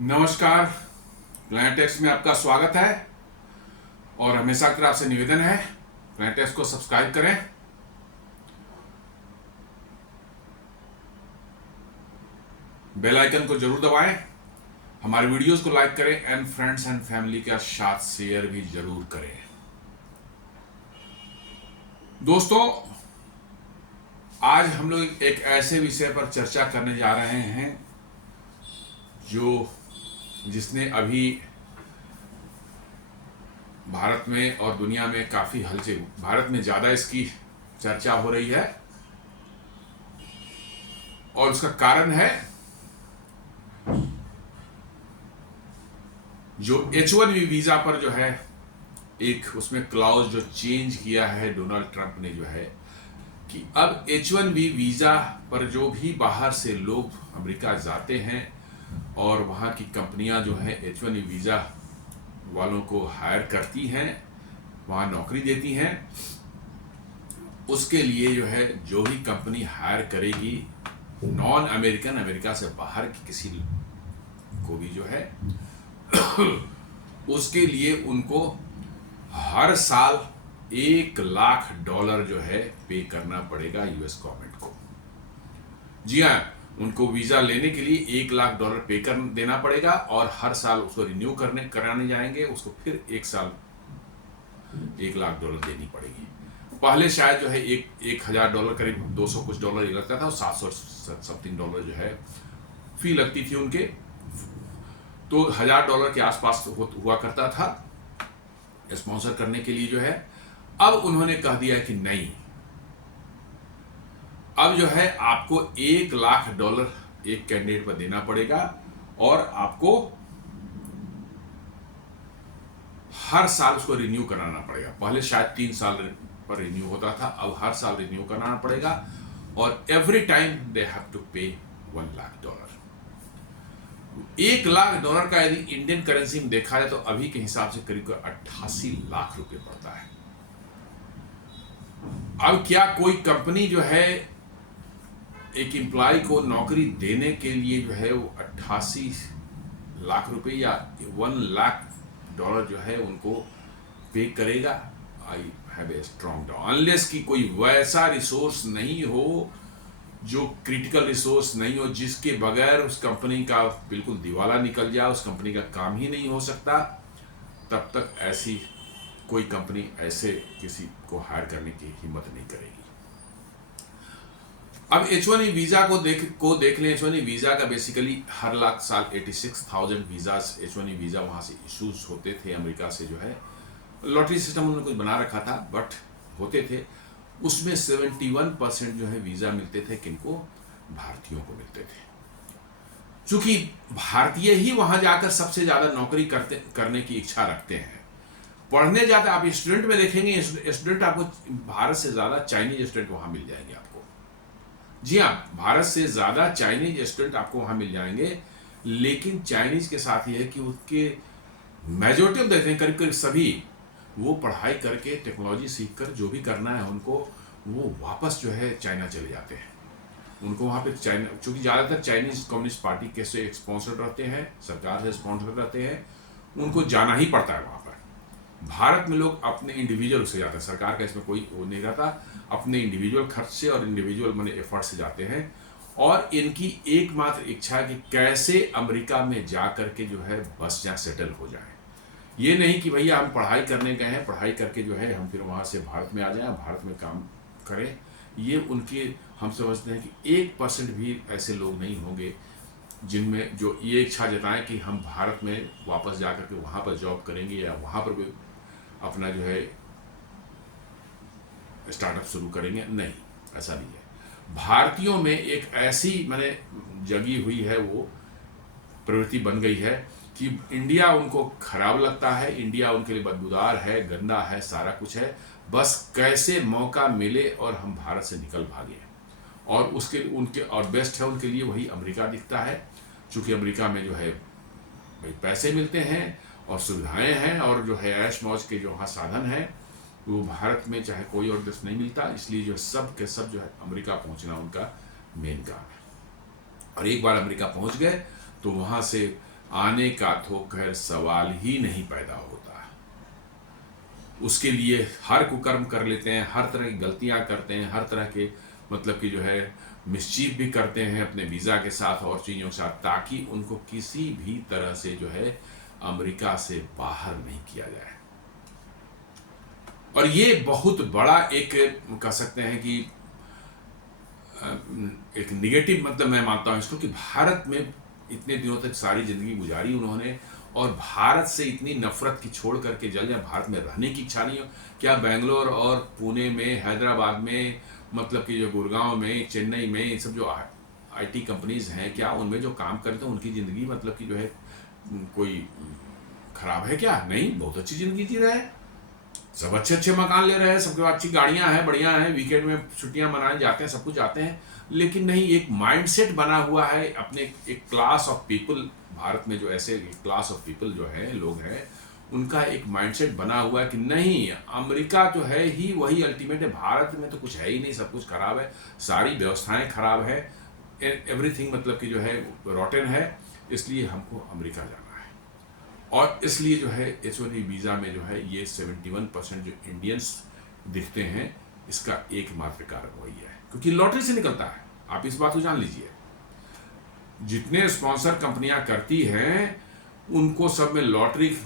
नमस्कार। प्लैनेटेक्स में आपका स्वागत है और हमेशा की तरह आपसे निवेदन है प्लैनेटेक्स को सब्सक्राइब करें, बेल आइकन को जरूर दबाएं, हमारे वीडियोस को लाइक करें एंड फ्रेंड्स एंड फैमिली के साथ शेयर भी जरूर करें। दोस्तों, आज हम लोग एक ऐसे विषय पर चर्चा करने जा रहे हैं जिसने अभी भारत में और दुनिया में काफी हलचल, भारत में ज्यादा इसकी चर्चा हो रही है और उसका कारण है जो H1B वीजा पर जो है एक उसमें क्लाउज जो चेंज किया है डोनाल्ड ट्रंप ने, जो है कि अब H1B वीजा पर जो भी बाहर से लोग अमेरिका जाते हैं और वहाँ की कंपनियां जो है H1B वीजा वालों को हायर करती हैं, वहाँ नौकरी देती हैं, उसके लिए जो है जो भी कंपनी हायर करेगी नॉन अमेरिकन, अमेरिका से बाहर की किसी को भी जो है उसके लिए उनको हर साल $1,00,000 जो है पे करना पड़ेगा यूएस गवर्नमेंट को। जी हाँ, उनको वीजा लेने के लिए $1,00,000 पे कर देना पड़ेगा और हर साल उसको रिन्यू कराने जाएंगे, उसको फिर एक साल $1,00,000 देनी पड़ेगी। पहले शायद जो है $1,000 करीब 200 कुछ डॉलर ये लगता था और $700 जो है फी लगती थी उनके, तो $1,000 के आसपास हुआ करता था स्पॉन्सर करने के लिए जो है। अब उन्होंने कह दिया कि नहीं, अब जो है आपको $1,00,000 एक कैंडिडेट पर देना पड़ेगा और आपको हर साल उसको रिन्यू कराना पड़ेगा। पहले शायद 3 साल पर रिन्यू होता था, अब हर साल रिन्यू कराना पड़ेगा और every time they have to pay $1,00,000। $1,00,000 का यदि इंडियन करेंसी में देखा जाए तो अभी के हिसाब से करीब 88 लाख रुपए पड़ता है। अब क्या कोई कंपनी जो है एक एम्प्लॉय को नौकरी देने के लिए जो है वो 88 लाख रुपए या $1,00,000 जो है उनको पे करेगा? I have a strong doubt, unless कि कोई वैसा रिसोर्स नहीं हो, जो क्रिटिकल रिसोर्स नहीं हो, जिसके बगैर उस कंपनी का बिल्कुल दिवाला निकल जाए, उस कंपनी का काम ही नहीं हो सकता, तब तक ऐसी कोई कंपनी ऐसे किसी को हायर करने की हिम्मत नहीं करेगी। अब H1B वीजा को देख लें। H1B वीजा का बेसिकली हर साल 86,000 वीजास H1B वीजा वहां से इशूज होते थे अमेरिका से, जो है लॉटरी सिस्टम उन्होंने कुछ बना रखा था बट होते थे। उसमें 71% जो है वीजा मिलते थे किनको? भारतीयों को मिलते थे। चूंकि भारतीय ही वहां जाकर सबसे ज्यादा नौकरी करने की इच्छा रखते हैं, पढ़ने जाते। आप स्टूडेंट में देखेंगे, स्टूडेंट आपको भारत से ज्यादा चाइनीज स्टूडेंट वहां मिल जाएंगे आपको। जी हाँ, भारत से ज्यादा चाइनीज स्टूडेंट आपको वहां मिल जाएंगे, लेकिन चाइनीज के साथ ये है कि उसके मेजोरिटी ऑफ देखें करीब करीब सभी वो पढ़ाई करके टेक्नोलॉजी सीखकर जो भी करना है उनको, वो वापस जो है चाइना चले जाते हैं। उनको वहाँ पे चाइना, चूंकि ज़्यादातर चाइनीज कम्युनिस्ट पार्टी के से स्पॉन्सर रहते हैं, सरकार से स्पॉन्सर रहते हैं, उनको जाना ही पड़ता है वहाँ पर। भारत में लोग अपने इंडिविजुअल से जाते हैं, सरकार का इसमें कोई वो नहीं रहता, अपने इंडिविजुअल खर्च से और इंडिविजुअल मनी एफर्ट से जाते हैं और इनकी एकमात्र इच्छा है कि कैसे अमेरिका में जा करके जो है बस जा सेटल हो जाए। ये नहीं कि भैया हम पढ़ाई करने गए हैं, पढ़ाई करके जो है हम फिर वहाँ से भारत में आ जाएं, भारत में काम करें। ये उनके, हम समझते हैं कि 1% भी ऐसे लोग नहीं होंगे जिनमें जो ये इच्छा जताएं कि हम भारत में वापस जा करके वहाँ पर जॉब करेंगे या वहाँ पर भी अपना जो है स्टार्टअप शुरू करेंगे। नहीं, ऐसा नहीं है। भारतीयों में एक ऐसी मैंने जगी हुई है, वो प्रवृत्ति बन गई है कि इंडिया उनको खराब लगता है, इंडिया उनके लिए बदबूदार है, गंदा है, सारा कुछ है, बस कैसे मौका मिले और हम भारत से निकल भागे। और उसके उनके और बेस्ट है उनके लिए वही अमेरिका दिखता है, क्योंकि अमेरिका में जो है भाई पैसे मिलते हैं और सुविधाएं हैं और जो है ऐश मौज के जो वहाँ साधन हैं वो भारत में चाहे कोई और देश नहीं मिलता। इसलिए जो सब के सब जो है अमेरिका पहुँचना उनका मेन काम है। और एक बार अमेरिका पहुँच गए तो वहाँ से आने का तो खैर सवाल ही नहीं पैदा होता। उसके लिए हर कुकर्म कर लेते हैं, हर तरह की गलतियां करते हैं, हर तरह के मतलब कि जो है मिसचीफ भी करते हैं अपने वीज़ा के साथ और चीज़ों के साथ, ताकि उनको किसी भी तरह से जो है अमेरिका से बाहर नहीं किया जाए। और ये बहुत बड़ा एक कह सकते हैं कि एक निगेटिव मतलब मैं मानता हूँ इसको, कि भारत में इतने दिनों तक सारी ज़िंदगी गुजारी उन्होंने, और भारत से इतनी नफरत की छोड़ करके जल जाए, भारत में रहने की इच्छा नहीं हो। क्या बेंगलोर और पुणे में, हैदराबाद में, मतलब कि जो गुड़गांव में, चेन्नई में, ये सब जो आईटी कंपनीज हैं, क्या उनमें जो काम करते हैं उनकी ज़िंदगी मतलब कि जो है कोई खराब है क्या? नहीं, बहुत अच्छी ज़िंदगी जी रहे हैं, सब अच्छे अच्छे मकान ले रहे हैं, सबके पास अच्छी गाड़ियां हैं, बढ़िया हैं, वीकेंड में छुट्टियां मनाने जाते हैं, सब कुछ जाते हैं। लेकिन नहीं, एक माइंडसेट बना हुआ है अपने, एक क्लास ऑफ पीपल भारत में, जो ऐसे क्लास ऑफ पीपल जो है, लोग हैं, उनका एक माइंडसेट बना हुआ है कि नहीं, अमेरिका तो है ही वही अल्टीमेट है, भारत में तो कुछ है ही नहीं, सब कुछ खराब है, सारी व्यवस्थाएं खराब है, एवरीथिंग मतलब कि जो है रॉटन है, इसलिए हमको अमेरिका जाना है। और इसलिए जो है H1B वीज़ा में जो है ये 71% जो इंडियंस दिखते हैं, इसका एकमात्र कारण वही है, क्योंकि लॉटरी से निकलता है। आप इस बात को जान लीजिए, जितने स्पॉन्सर कंपनियां करती हैं उनको सब में लॉटरी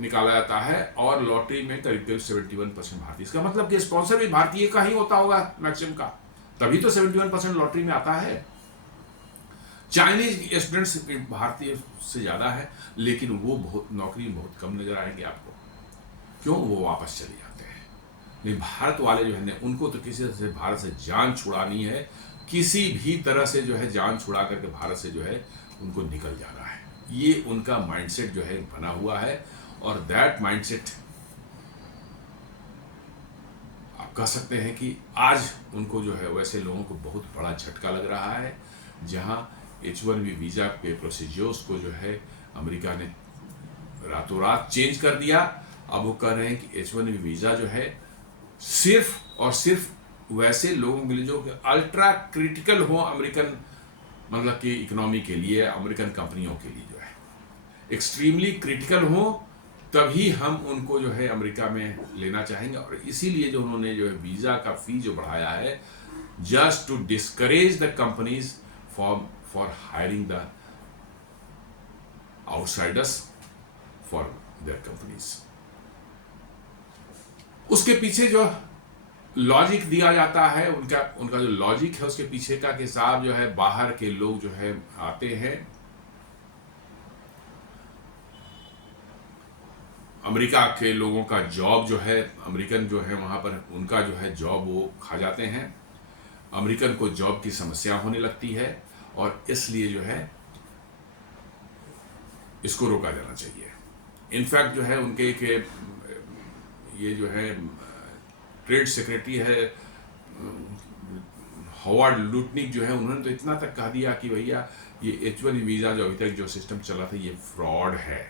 निकाला जाता है, और लॉटरी में करीब करीब 71% भारतीय। इसका मतलब कि स्पॉन्सर भी भारतीय का ही होता होगा मैक्सिमम का, तभी तो 71% लॉटरी में आता है। चाइनीज स्टूडेंट्स भारतीय से ज़्यादा है, लेकिन वो बहुत नौकरी में बहुत कम नज़र आएंगे आपको। क्यों? वो वापस चले जाते हैं। नहीं, भारत वाले जो है उनको तो किसी तरह से भारत से जान छुड़ानी है, किसी भी तरह से जो है जान छुड़ा करके भारत से जो है उनको निकल जाना है। ये उनका माइंडसेट जो है बना हुआ है, और दैट माइंडसेट आप कह सकते हैं कि आज उनको जो है वैसे लोगों को बहुत बड़ा झटका लग रहा है, जहां H1B वीज़ा के प्रोसीजर्स को जो है अमेरिका ने रातों रात चेंज कर दिया। अब वो कह रहे हैं कि H1B वीज़ा जो है सिर्फ और सिर्फ वैसे लोगों के लिए जो अल्ट्रा क्रिटिकल हो अमेरिकन मतलब कि इकोनॉमी के लिए, अमेरिकन कंपनियों के लिए जो है एक्सट्रीमली क्रिटिकल हो, तभी हम उनको जो है अमेरिका में लेना चाहेंगे। और इसीलिए जो उन्होंने जो है वीज़ा का फी जो बढ़ाया है, just to discourage the companies for hiring the outsiders for their companies. उसके पीछे जो लॉजिक दिया जाता है, उनका जो लॉजिक है उसके पीछे का हिसाब जो है, बाहर के लोग जो है आते हैं, अमेरिका के लोगों का जॉब जो है, अमेरिकन जो है वहाँ पर उनका जो है जॉब वो खा जाते हैं, अमेरिकन को जॉब की समस्या होने लगती है, और इसलिए जो है इसको रोका जाना चाहिए। इनफैक्ट जो है उनके ये जो है ट्रेड सेक्रेटरी है हॉवर्ड लुटनिक जो है, उन्होंने तो इतना तक कह दिया कि भैया ये H1B वीज़ा जो अभी तक जो सिस्टम चला था ये फ्रॉड है।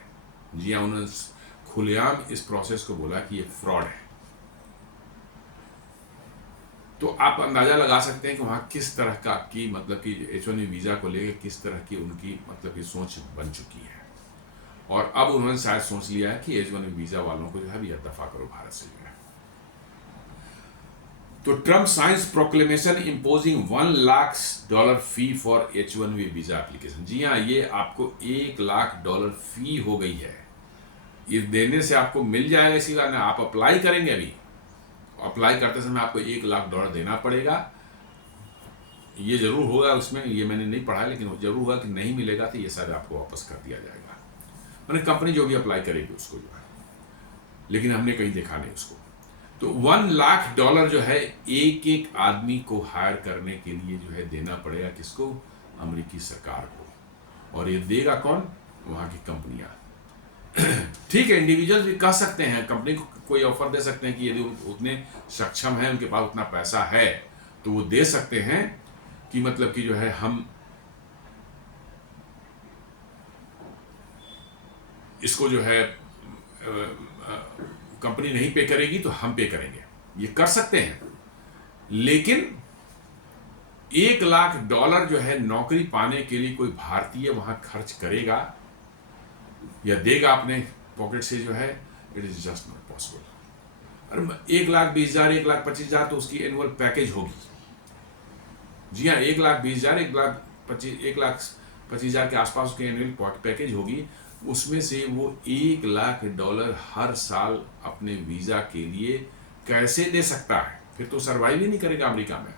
जी हाँ, उन्होंने खुलेआम इस प्रोसेस को बोला कि ये फ्रॉड है। तो आप अंदाज़ा लगा सकते हैं कि वहाँ किस तरह का की मतलब कि H1B वीज़ा को लेकर किस तरह की उनकी मतलब की सोच बन चुकी है। और अब उन्होंने शायद सोच लिया है कि H1B वीज़ा वालों को जो है भैया दफा करो भारत से जो है। तो Trump signs proclamation imposing $1 lakh fee for H1B visa application. जी हाँ, ये आपको $1 लाख फी हो गई है। ये देने से आपको मिल जाएगा, इसी कारण आप अप्लाई करेंगे, अभी अप्लाई करते समय आपको $1 लाख देना पड़ेगा। ये जरूर होगा उसमें, ये मैंने नहीं पढ़ा, लेकिन जरूर होगा कि नहीं मिलेगा तो ये सारे आपको वापस कर दिया जाएगा, मैंने कंपनी जो भी अप्लाई करेगी उसको जो है, लेकिन हमने कहीं देखा नहीं उसको। तो $1 लाख जो है एक एक आदमी को हायर करने के लिए जो है देना पड़ेगा, किसको? अमेरिकी सरकार को। और ये देगा कौन? वहाँ की कंपनियां। ठीक है, इंडिविजुअल भी कह सकते हैं, कंपनी को कोई ऑफर दे सकते हैं कि यदि उतने सक्षम है, उनके पास उतना पैसा है, तो वो दे सकते हैं कि मतलब कि जो है हम इसको जो है कंपनी नहीं पे करेगी तो हम पे करेंगे, ये कर सकते हैं। लेकिन $1 लाख जो है नौकरी पाने के लिए कोई भारतीय वहां खर्च करेगा, या देगा अपने पॉकेट से जो है, it is just not possible. अरे 1,20,000, 1,25,000 तो उसकी एनुअल पैकेज होगी। जी हाँ, 1,20,000, 1,25,000 के आसपास उसकी एनुअल पैकेज होगी। उसमें से वो $1,00,000 हर साल अपने वीजा के लिए कैसे दे सकता है? फिर तो सर्वाइव ही नहीं करेगा अमेरिका में।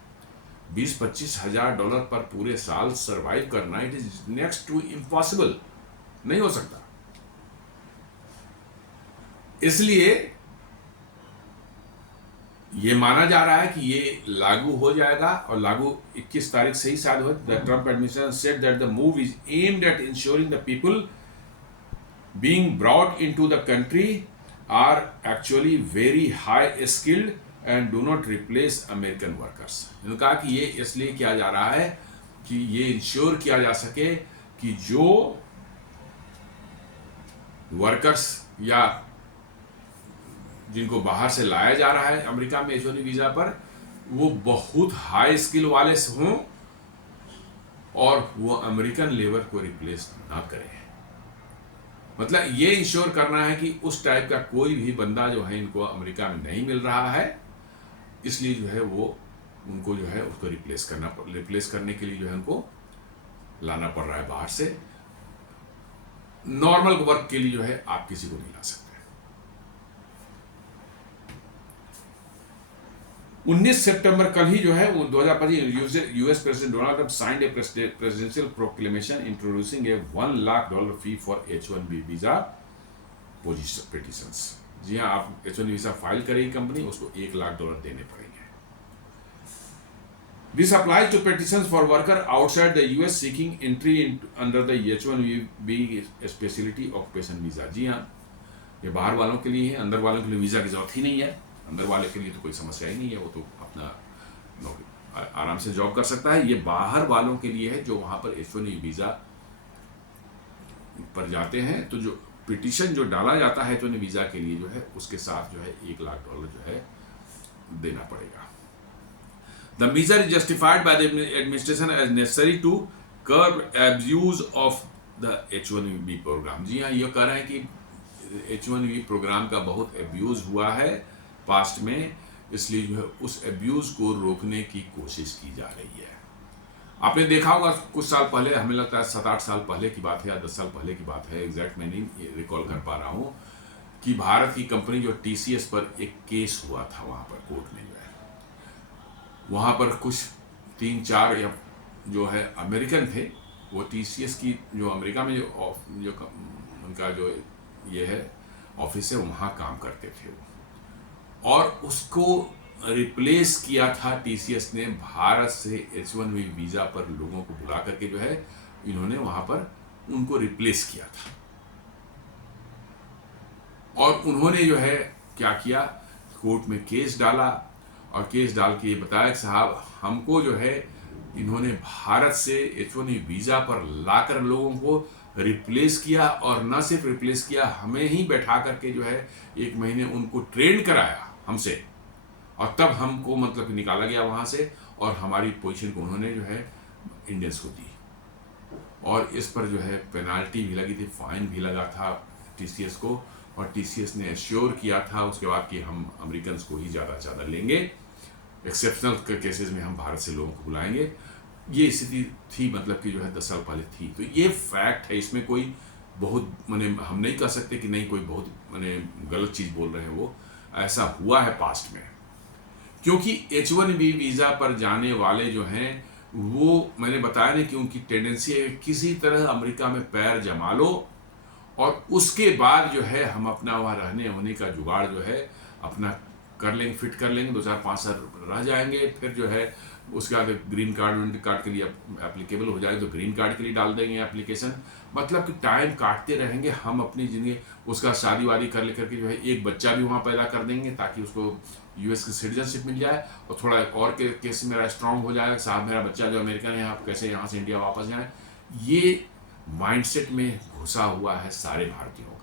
20-25 हजार डॉलर पर पूरे साल सर्वाइव करना, it is next to impossible, नहीं हो सकता। इसलिए ये माना जा रहा है कि ये लागू हो जाएगा, और लागू 21 तारीख से ही शायद हो। The Trump administration said that the move is aimed at ensuring the people being brought into the country are actually very high skilled and do not replace American workers. इन्होंने कहा कि ये इसलिए किया जा रहा है कि ये इंश्योर किया जा सके कि जो वर्कर्स या जिनको बाहर से लाया जा रहा है अमेरिका में H-1B वीजा पर, वो बहुत हाई स्किल वाले हों और वो अमेरिकन लेबर को रिप्लेस ना करें। मतलब ये इंश्योर करना है कि उस टाइप का कोई भी बंदा जो है इनको अमेरिका में नहीं मिल रहा है, इसलिए जो है वो उनको जो है उसको रिप्लेस करने के लिए जो है उनको लाना पड़ रहा है बाहर से। नॉर्मल वर्क के लिए जो है आप किसी को नहीं ला सकते। 19 सितंबर कल ही जो है वो 2025 US president Donald Trump signed a presidential proclamation introducing a $1,00,000 fee for H-1B visa petitions. जी हाँ, आप H-1B वीजा फाइल करेगी कंपनी, उसको $1,00,000 देने पड़ेंगे। This applies to petitions for worker outside the US seeking entry under the H-1B specialty occupation visa। जी हाँ, ये बाहर वालों के लिए है, अंदर वालों के लिए वीजा की जरूरत ही नहीं है। अंदर वाले के लिए तो कोई समस्या ही नहीं है, वो तो अपना आराम से जॉब कर सकता है। ये बाहर वालों के लिए है जो वहां पर H-1B वीजा पर जाते हैं, तो जो पिटिशन जो डाला जाता है H-1B वीजा के लिए जो है, उसके साथ जो है $1,00,000 जो है देना पड़ेगा। The measure is justified by the administration as necessary to curb abuse of the H-1B program। जी हाँ, ये कह रहे हैं कि H-1B प्रोग्राम का बहुत अब्यूज हुआ है पास्ट में, इसलिए जो है उस अब्यूज को रोकने की कोशिश की जा रही है। आपने देखा होगा कुछ साल पहले, हमें लगता है 7-8 साल पहले की बात है या 10 साल पहले की बात है, एग्जैक्ट मैं नहीं रिकॉल कर पा रहा हूँ, कि भारत की कंपनी जो TCS पर एक केस हुआ था वहाँ पर कोर्ट में। वहाँ पर कुछ 3-4 या जो है अमेरिकन थे, वो TCS की जो अमेरिका में जो उनका जो ये है ऑफिस है, वहाँ काम करते थे वो, और उसको रिप्लेस किया था TCS ने भारत से H-1B वीजा पर लोगों को बुला करके जो है इन्होंने वहाँ पर उनको रिप्लेस किया था। और उन्होंने जो है क्या किया, कोर्ट में केस डाला, और केस डाल के ये बताया कि साहब हमको जो है इन्होंने भारत से H-1B वीजा पर लाकर लोगों को रिप्लेस किया, और न सिर्फ रिप्लेस किया, हमें ही बैठा करके जो है 1 महीने उनको ट्रेन कराया हमसे, और तब हमको मतलब निकाला गया वहाँ से, और हमारी पोजीशन को उन्होंने जो है इंडियंस को दी, और इस पर जो है पेनाल्टी भी लगी थी, फाइन भी लगा था TCS को, और TCS ने एश्योर किया था उसके बाद कि हम अमेरिकन को ही ज़्यादा से ज़्यादा लेंगे, एक्सेप्शनल केसेस में हम भारत से लोगों को बुलाएंगे। ये स्थिति थी, मतलब कि जो है 10 साल पहले थी। तो ये फैक्ट है, इसमें कोई बहुत माने हम नहीं कह सकते कि नहीं कोई बहुत माने गलत चीज़ बोल रहे हैं, वो ऐसा हुआ है पास्ट में। क्योंकि H-1B वीज़ा पर जाने वाले जो हैं वो मैंने बताया नहीं कि उनकी टेंडेंसी है किसी तरह अमेरिका में पैर जमा लो, और उसके बाद जो है हम अपना वहाँ रहने होने का जुगाड़ जो है अपना कर लेंगे, फिट कर लेंगे, 2-4-5 साल रह जाएंगे, फिर जो है उसके बाद ग्रीन कार्ड के लिए एप्लीकेबल हो जाएगा तो ग्रीन कार्ड के लिए डाल देंगे एप्लीकेशन। मतलब कि टाइम काटते रहेंगे हम अपनी ज़िंदगी, उसका शादी वादी कर लेकर के जो है एक बच्चा भी वहाँ पैदा कर देंगे ताकि उसको US की सिटीजनशिप मिल जाए, और थोड़ा और केस मेरा स्ट्रांग हो जाएगा, साहब मेरा बच्चा जो अमेरिकन है आप कैसे यहाँ से इंडिया वापस जाए। ये माइंडसेट में घुसा हुआ है सारे भारतीयों का।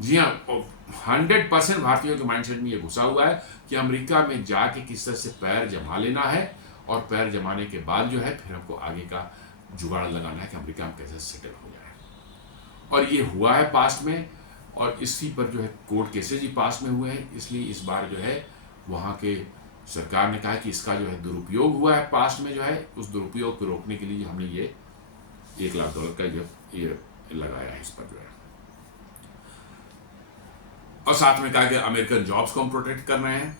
जी हाँ, 100% भारतीयों के माइंडसेट में ये घुसा हुआ है कि अमेरिका में जाके किस तरह से पैर जमा लेना है, और पैर जमाने के बाद जो है फिर हमको आगे का जुगाड़ लगाना है कि अमेरिका में कैसे सेटल हो जाए। और ये हुआ है पास्ट में, और इसी पर जो है कोर्ट केसेज ही पास में हुए हैं। इसलिए इस बार जो है वहाँ के सरकार ने कहा कि इसका जो है दुरुपयोग हुआ है पास्ट में, जो है उस दुरुपयोग को रोकने के लिए हमने ये $1 लाख का जो ये लगाया है इस पर जो है। और साथ में कहा कि अमेरिकन जॉब्स को हम प्रोटेक्ट कर रहे हैं।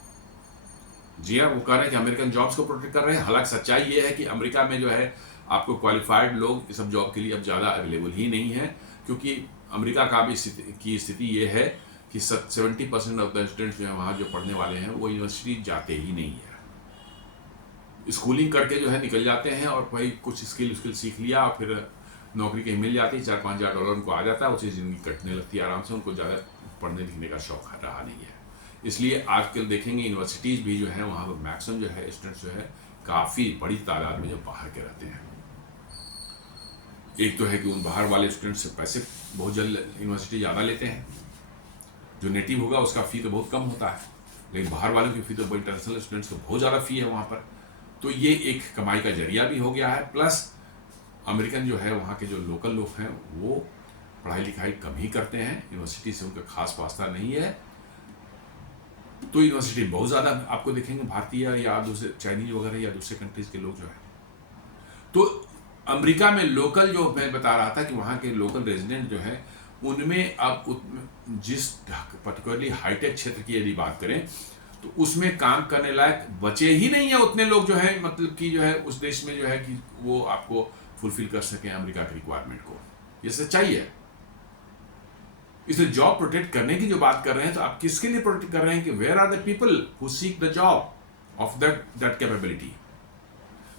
जी हाँ, वो कह रहे हैं कि अमेरिकन जॉब्स को प्रोटेक्ट कर रहे हैं। हालांकि सच्चाई ये है कि अमेरिका में जो है आपको क्वालिफाइड लोग इस सब जॉब के लिए अब ज़्यादा अवेलेबल ही नहीं है, क्योंकि अमेरिका का भी स्थिति ये है कि 70% ऑफ द स्टूडेंट्स जो है वहाँ जो पढ़ने वाले हैं वो यूनिवर्सिटी जाते ही नहीं है। स्कूलिंग करके जो है निकल जाते हैं और भाई कुछ स्किल सीख लिया और फिर नौकरी कहीं मिल जाती है, $4-5 उनको आ जाता है, उसे ज़िंदगी कटने लगती है आराम से, उनको ज़्यादा पढ़ने लिखने का शौक रहा नहीं है। इसलिए आजकल देखेंगे यूनिवर्सिटीज़ भी जो है वहाँ पर मैक्सिमम जो है स्टूडेंट्स जो है काफ़ी बड़ी तादाद में जो बाहर के रहते हैं। एक तो है कि उन बाहर वाले स्टूडेंट्स से पैसे बहुत जल्द यूनिवर्सिटी ज़्यादा लेते हैं, जो नेटिव होगा उसका फ़ी तो बहुत कम होता है, लेकिन बाहर वालों की फ़ी तो इंटरनेशनल स्टूडेंट्स को बहुत ज़्यादा फ़ी है वहाँ पर। तो ये एक कमाई का जरिया भी हो गया है, प्लस अमेरिकन जो है वहाँ के जो लोकल लोग हैं वो पढ़ाई लिखाई कम ही करते हैं, यूनिवर्सिटी से उनका खास वास्ता नहीं है। तो यूनिवर्सिटी बहुत ज़्यादा आपको देखेंगे भारतीय या दूसरे चाइनीज वगैरह या दूसरे कंट्रीज़ के लोग जो है। तो अमेरिका में लोकल जो मैं बता रहा था कि वहाँ के लोकल रेजिडेंट जो है उनमें अब जिस पर्टिकुलरली हाईटेक क्षेत्र की यदि बात करें तो उसमें काम करने लायक बचे ही नहीं है उतने लोग जो है, मतलब कि जो है उस देश में जो है कि वो आपको फुलफिल कर सकें अमेरिका की रिक्वायरमेंट को। ये सच्चाई है। इसलिए जॉब प्रोटेक्ट करने की जो बात कर रहे हैं तो आप किसके लिए प्रोटेक्ट कर रहे हैं कि where are the people who seek the job of that capability.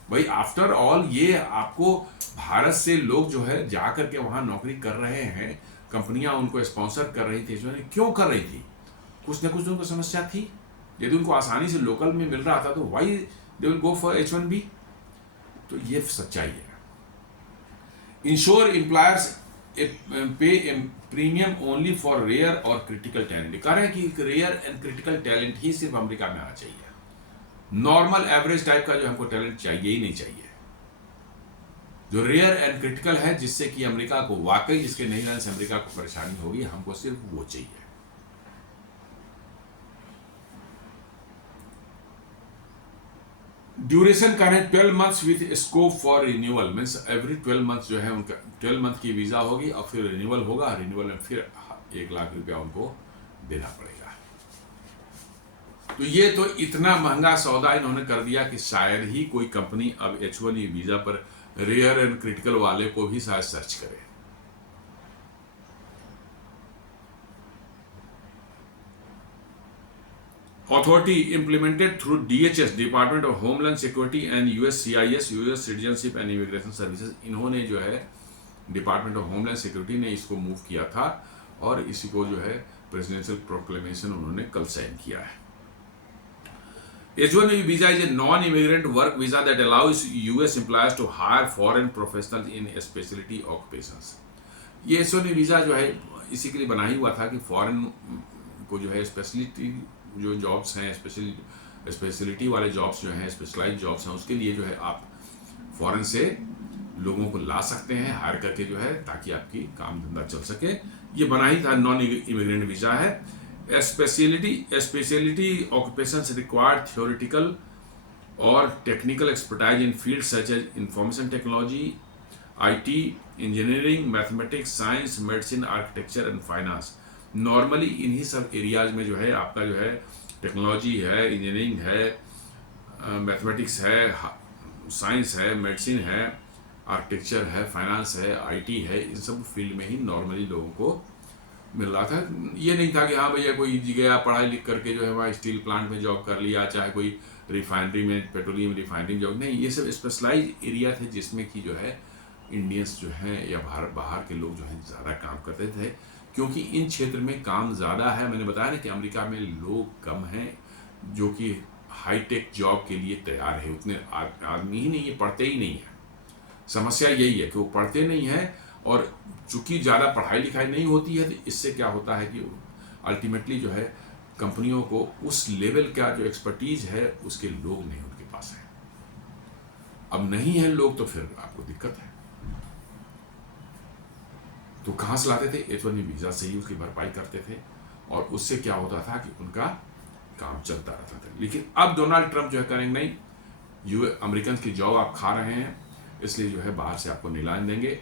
भाई आफ्टर ऑल ये आपको भारत से लोग जो है जा करके वहां नौकरी कर रहे हैं, कंपनियां उनको स्पॉन्सर कर रही थी, क्यों कर रही थी? कुछ ना कुछ उनको समस्या थी। यदि उनको आसानी से लोकल में मिल रहा था तो why they will go for H-1B। तो ये सच्चाई है। इंश्योर एम्प्लॉयर्स पे प्रीमियम ओनली फॉर रेयर और क्रिटिकल टैलेंट। कह रहे हैं कि रेयर एंड क्रिटिकल टैलेंट ही सिर्फ अमेरिका में आना चाहिए, नॉर्मल एवरेज टाइप का जो हमको टैलेंट चाहिए ही नहीं चाहिए। जो रेयर एंड क्रिटिकल है जिससे कि अमेरिका को वाकई जिसके नहीं रहने से अमेरिका को परेशानी होगी, हमको सिर्फ वो चाहिए। ड्यूरेशन का है 12 months with scope for renewal, means every 12 month जो है उनका 12 मंथ की वीज़ा होगी और फिर रिन्यूअल होगा, रिन्यूअल में फिर $1 लाख उनको देना पड़ेगा। तो ये तो इतना महंगा सौदा इन्होंने कर दिया कि शायद ही कोई कंपनी अब H-1B वीज़ा पर रेयर एंड क्रिटिकल वाले को भी शायद सर्च करे। Authority implemented through DHS, Department of Homeland Security and USCIS, US Citizenship and Immigration Services, इन्होंने जो है डिपार्टमेंट ऑफ होमलैंड सिक्योरिटी ने इसको मूव किया था और इसी को जो है प्रेसिडेंशियल प्रोक्लेमेशन उन्होंने कल साइन किया है। H-1B visa is a non-immigrant work visa that allows US employers to hire foreign professionals in specialty occupations। ये H-1B वीज़ा जो है इसी के लिए बना ही हुआ था कि फॉरेन को जो है स्पेशलिटी जो जॉब्स हैं, स्पेशलिटी वाले जॉब्स जो हैं, स्पेशलाइज जॉब्स हैं, उसके लिए जो है आप फॉरेन से लोगों को ला सकते हैं हायर करके जो है, ताकि आपकी काम धंधा चल सके। ये बना ही था, नॉन इमिग्रेंट वीज़ा है। स्पेशलिटी ऑक्यूपेशंस रिक्वायर्ड थ्योरेटिकल और technical expertise in field such as information technology, IT, engineering, mathematics, science, medicine, architecture and finance. Normally इन्हीं सब एरियाज में जो है आपका जो है टेक्नोलॉजी है, इंजीनियरिंग है, मैथमेटिक्स है, साइंस है, मेडिसिन है, आर्किटेक्चर है, फाइनेंस है, IT है, इन सब फील्ड में ही नॉर्मली लोगों को मिल रहा था। ये नहीं था कि हाँ भैया कोई गया पढ़ाई लिख करके जो है वहाँ स्टील प्लांट में जॉब कर लिया, चाहे कोई रिफाइनरी में, पेट्रोलियम रिफाइनरी जॉब, नहीं, ये सब स्पेशलाइज एरिया थे जिसमें कि जो है इंडियंस जो हैं या बाहर के लोग जो हैं ज़्यादा काम करते थे, क्योंकि इन क्षेत्र में काम ज़्यादा है। मैंने बताया ना कि अमेरिका में लोग कम हैं जो कि हाईटेक जॉब के लिए तैयार है, उतने आदमी ही नहीं है, पढ़ते ही नहीं है। समस्या यही है कि वो पढ़ते नहीं हैं, और चूंकि ज़्यादा पढ़ाई लिखाई नहीं होती है तो इससे क्या होता है कि अल्टीमेटली जो है कंपनियों को उस लेवल का जो एक्सपर्टीज है उसके लोग नहीं उनके पास है। अब नहीं है लोग तो फिर आपको दिक्कत है। तो कहाँ से लाते थे? H1B वीज़ा से ही उसकी भरपाई करते थे और उससे क्या होता था कि उनका काम चलता रहता था। लेकिन अब डोनाल्ड ट्रंप जो है करेंगे नहीं, अमेरिकन की जॉब आप खा रहे हैं, इसलिए जो है बाहर से आपको नीलाम देंगे,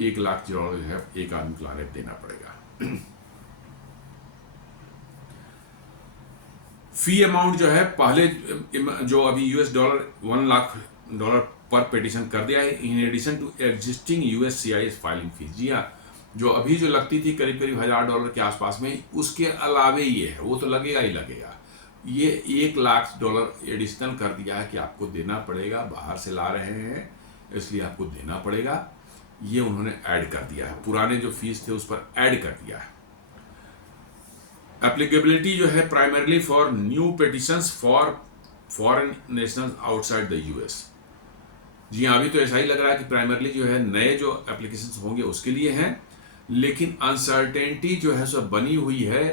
$1 लाख जो है एक आदमी को लाने देना पड़ेगा। फी अमाउंट जो है पहले जो अभी $1 लाख पर पिटीशन कर दिया है, in addition to existing USCIS filing fees. जी हाँ, जो अभी जो लगती थी करीब करीब $1000 के आसपास में, उसके अलावे ये है, वो तो लगेगा ही लगेगा, ये $1 लाख एडिशनल कर दिया है कि आपको देना पड़ेगा, बाहर से ला रहे हैं इसलिए आपको देना पड़ेगा, ये उन्होंने ऐड कर दिया है, पुराने जो फीस थे उस पर ऐड कर दिया है। एप्लीकेबिलिटी जो है primarily for new petitions for foreign nationals outside the US। जी हाँ, अभी तो ऐसा ही लग रहा है कि प्राइमरली जो है नए जो एप्लीकेशंस होंगे उसके लिए हैं, लेकिन अनसर्टेनिटी जो है सब बनी हुई है।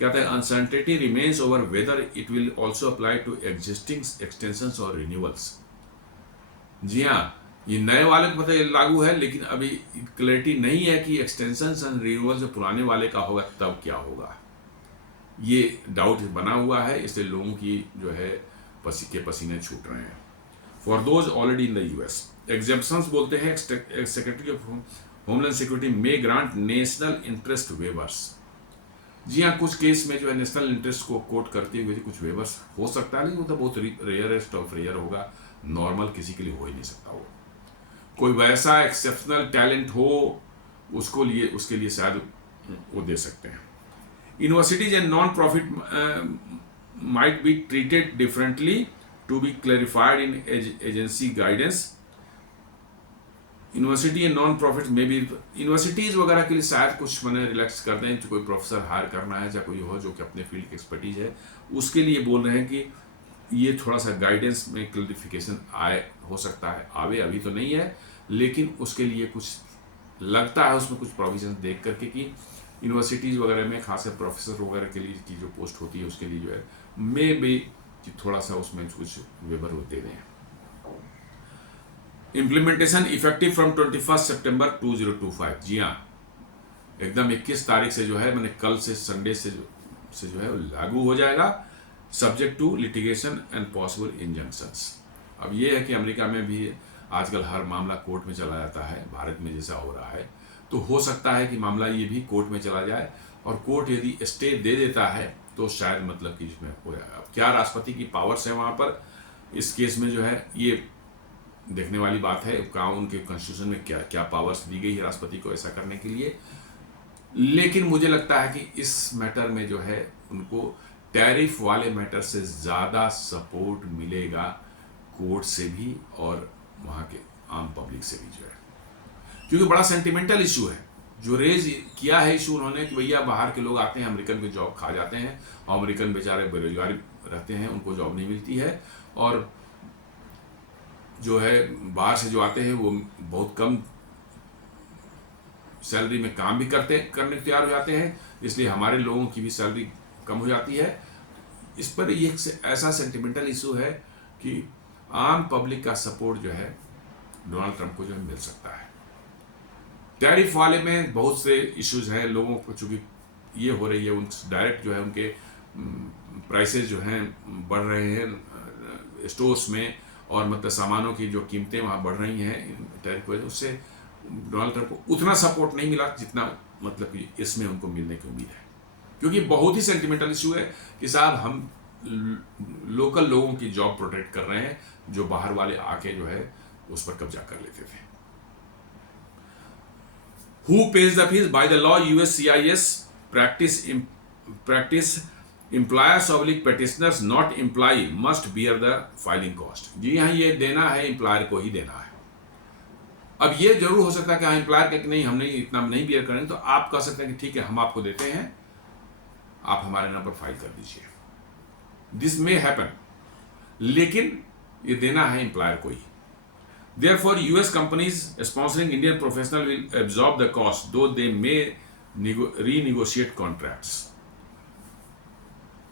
कहते हैं uncertainty remains over whether it will also apply to existing extensions और रिन्यूअल्स। जी हाँ, ये नए वाले को पता लागू है, लेकिन अभी क्लैरिटी नहीं है कि एक्सटेंशंस एंड रिन्यूअल जो पुराने वाले का होगा तब क्या होगा, ये डाउट बना हुआ है, इसलिए लोगों की जो है पसीने छूट रहे हैं। For those already in the US, exceptions बोलते हैं secretary of homeland security may grant national interest waivers. जी हाँ, कुछ केस में जो है नेशनल इंटरेस्ट को कोट करते हुए कुछ वेवर्स हो सकता है, लेकिन वो तो बहुत रेयरेस्ट ऑफ रेयर होगा, नॉर्मल किसी के लिए हो ही नहीं सकता। वो कोई वैसा एक्सेप्शनल टैलेंट हो उसके लिए शायद वो दे सकते हैं। Universities and non-profit might be treated differently to be clarified in agency guidance. University and non profit में भी यूनिवर्सिटीज़ वगैरह के लिए शायद कुछ मैंने रिलैक्स कर दें, जो कोई प्रोफेसर हायर करना है या कोई हो जो कि अपने फील्ड की एक्सपर्टीज है, उसके लिए बोल रहे हैं कि ये थोड़ा सा गाइडेंस में क्लैरिफिकेशन हो सकता है, अभी तो नहीं है, लेकिन उसके लिए कुछ लगता है उसमें कुछ प्रोविजन देख करके कि यूनिवर्सिटीज़ वगैरह में खास प्रोफेसर वगैरह के लिए की जो पोस्ट होती है उसके लिए जो है मे भी थोड़ा सा उसमें कुछ वेबर होते हैं। इम्प्लीमेंटेशन इफेक्टिव फ्रॉम 21 सितंबर 2025। जी हाँ, एकदम 21 तारीख से जो है, मैंने कल से संडे से जो है लागू हो जाएगा, subject to litigation and possible injunctions. अब ये है कि अमेरिका में भी आजकल हर मामला कोर्ट में चला जाता है, भारत में जैसा हो रहा है, तो हो सकता है कि मामला ये भी कोर्ट में चला जाए, और कोर्ट यदि स्टे दे देता है तो शायद मतलब कि इसमें हो जाएगा। अब क्या राष्ट्रपति की पावर्स है वहाँ पर इस केस में जो है, ये देखने वाली बात है, कहाँ उनके कॉन्स्टिट्यूशन में क्या क्या पावर्स दी गई है राष्ट्रपति को ऐसा करने के लिए। लेकिन मुझे लगता है कि इस मैटर में जो है उनको टैरिफ वाले मैटर से ज़्यादा सपोर्ट मिलेगा कोर्ट से भी और वहाँ के आम पब्लिक से भी जो है, क्योंकि बड़ा सेंटिमेंटल इशू है जो रेज किया है इशू उन्होंने कि भैया बाहर के लोग आते हैं, अमेरिकन के जॉब खा जाते हैं, और अमेरिकन बेचारे बेरोजगार रहते हैं, उनको जॉब नहीं मिलती है, और जो है बाहर से जो आते हैं वो बहुत कम सैलरी में काम भी करने को तैयार हो जाते हैं, इसलिए हमारे लोगों की भी सैलरी कम हो जाती है। इस पर ये ऐसा सेंटिमेंटल इशू है कि आम पब्लिक का सपोर्ट जो है डोनाल्ड ट्रंप को जो है मिल सकता है। टैरिफ वाले में बहुत से इश्यूज हैं, लोगों को चूँकि ये हो रही है, उन डायरेक्ट जो है उनके प्राइसेस जो हैं बढ़ रहे हैं स्टोर्स में, और मतलब सामानों की जो कीमतें वहाँ बढ़ रही हैं टैरिफ की वजह, उससे डोनाल्ड ट्रंप को उतना सपोर्ट नहीं मिला जितना मतलब कि इसमें उनको मिलने की उम्मीद है, क्योंकि बहुत ही सेंटिमेंटल इशू है कि साहब हम लोकल लोगों की जॉब प्रोटेक्ट कर रहे हैं, जो बाहर वाले आके जो है उस पर कब्जा कर लेते थे। Who pays the fees? By the law, USCIS practice employers oblique petitioners not employee must bear the filing cost। जी हाँ, ये देना है, एम्प्लॉयर को ही देना है। अब ये जरूर हो सकता है कि हाँ एम्प्लॉयर के नहीं, हम नहीं इतना नहीं बियर करेंगे, तो आप कह सकते हैं कि ठीक है हम आपको देते हैं, आप हमारे नाम पर फाइल कर दीजिए, दिस मे हैपन, लेकिन ये देना है एम्प्लॉयर को ही। Therefore, US companies sponsoring Indian professionals will absorb the cost, though they may renegotiate contracts।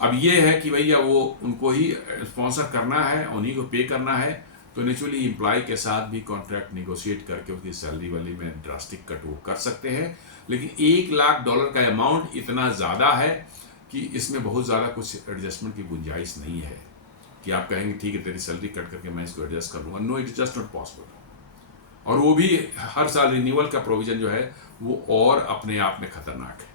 अब ये है कि भैया वो उनको ही स्पॉन्सर करना है, उन्हीं को पे करना है, तो नेचुरली एम्प्लॉय के साथ भी कॉन्ट्रैक्ट निगोशिएट करके उसकी सैलरी वाली में ड्रास्टिक कट वो कर सकते हैं। लेकिन $1 लाख का अमाउंट इतना ज़्यादा है कि इसमें बहुत ज़्यादा कुछ एडजस्टमेंट की गुंजाइश नहीं है कि आप कहेंगे ठीक है तेरी सैलरी कट करके मैं इसको एडजस्ट कर लूँगा। No, it is just not possible. और वो भी हर साल रिन्यूअल का प्रोविजन जो है वो और अपने आप में खतरनाक है।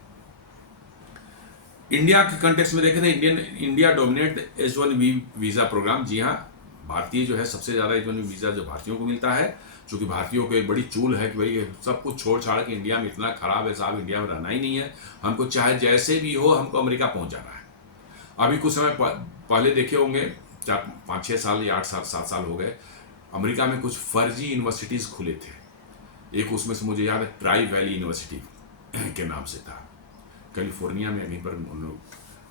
इंडिया के कंटेक्स्ट में देखें तो India dominate H1B visa programme. जी हाँ, भारतीय जो है सबसे ज़्यादा H1B वीज़ा जो भारतीयों को मिलता है, चूँकि भारतीयों को एक बड़ी चूल है कि भाई सब कुछ छोड़ छाड़ के इंडिया में इतना ख़राब है साहब, इंडिया में रहना ही नहीं है, हमको चाहे जैसे भी हो हमको अमेरिका पहुँच जाना है। अभी कुछ समय पहले देखे होंगे, 5-6 साल या 8 साल 7 साल हो गए, अमेरिका में कुछ फर्जी यूनिवर्सिटीज़ खुले थे। एक उसमें से मुझे याद है ट्राई वैली यूनिवर्सिटी के नाम से था, कैलिफोर्निया में कहीं पर।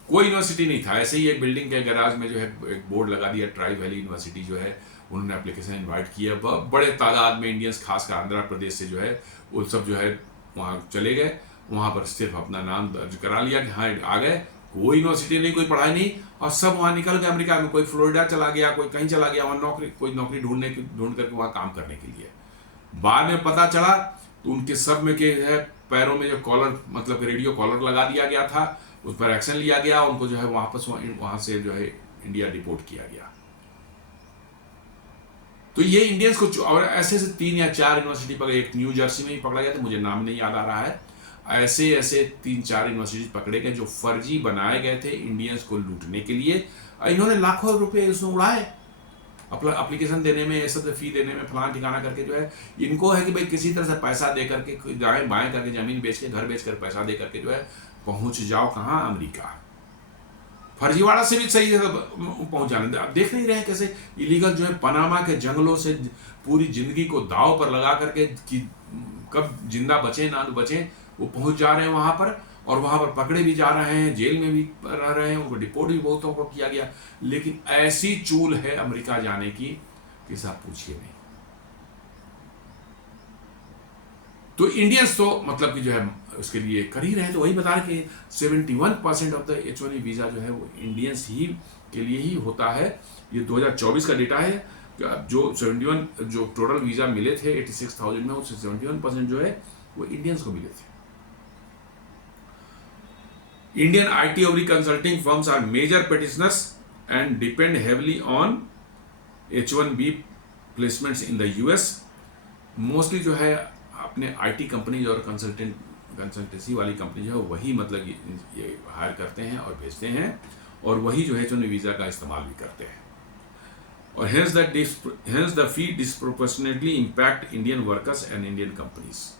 कोई यूनिवर्सिटी नहीं था, ऐसे ही एक बिल्डिंग के गैराज में जो है एक बोर्ड लगा दिया ट्राई वैली यूनिवर्सिटी जो है। उन्होंने एप्लीकेशन इनवाइट किया, बड़े तादाद में इंडियंस खासकर आंध्र प्रदेश से जो है वो सब जो है वहाँ चले गए। वहाँ पर सिर्फ अपना नाम दर्ज करा लिया कि हाँ आ गए, कोई यूनिवर्सिटी नहीं, कोई पढ़ाई नहीं, और सब वहाँ निकल गए अमेरिका में। कोई फ्लोरिडा चला गया, कोई कहीं चला गया, वहाँ कोई नौकरी ढूंढ करके वहाँ काम करने के लिए। बाद में पता चला तो उनके सब में के है पैरों में जो कॉलर, मतलब रेडियो कॉलर लगा दिया गया था, उस पर एक्शन लिया गया, उनको जो है वापस वहाँ से जो है इंडिया डिपोर्ट किया गया। तो ये इंडियंस को, और ऐसे 3 या 4 यूनिवर्सिटी पकड़े, एक न्यू जर्सी में ही पकड़ा गया था, मुझे नाम नहीं याद आ रहा है। ऐसे 3-4 यूनिवर्सिटी पकड़े गए जो फर्जी बनाए गए थे इंडियंस को लूटने के लिए। इन्होंने लाखों रुपए उसमें उड़ाए अपना एप्लीकेशन देने में, ऐसा फी देने में, फलाना ठिकाना करके जो है। इनको है कि भाई किसी तरह से पैसा दे करके, दाएं बाएं करके, जमीन बेच के, घर बेच कर पैसा दे करके जो है पहुंच जाओ कहाँ, अमेरिका। फर्जीवाड़ा से भी सही जगह पहुंच जाने। आप देख नहीं रहे कैसे इलीगल जो है पनामा के जंगलों से पूरी जिंदगी को दाव पर लगा करके कि कब जिंदा बचे ना बचे, वो पहुंच जा रहे हैं वहां पर, और वहां पर पकड़े भी जा रहे हैं, जेल में भी रह रहे हैं, उनको डिपोर्ट भी बहुतों को किया गया। लेकिन ऐसी चूल है अमेरिका जाने की कि साहब पूछिए नहीं। तो इंडियंस तो मतलब कि जो है उसके लिए कर ही रहे। तो वही बता रहे कि 71% ऑफ द H1B वीज़ा जो है वो इंडियंस ही के लिए ही होता है। ये 2024 का डेटा है। जो 71 जो टोटल वीज़ा मिले थे 86,000 में, उससे 71% जो है वो इंडियंस को मिले थे। Indian IT or consulting firms are major petitioners and depend heavily on H1B placements in the US. Mostly जो है अपने IT कंपनीज और कंसल्टेंसी वाली कंपनी जो है वही मतलब ये हायर करते हैं और भेजते हैं, और वही जो है H1B वीज़ा का इस्तेमाल भी करते हैं। और hence the fee disproportionately impact Indian workers and Indian companies.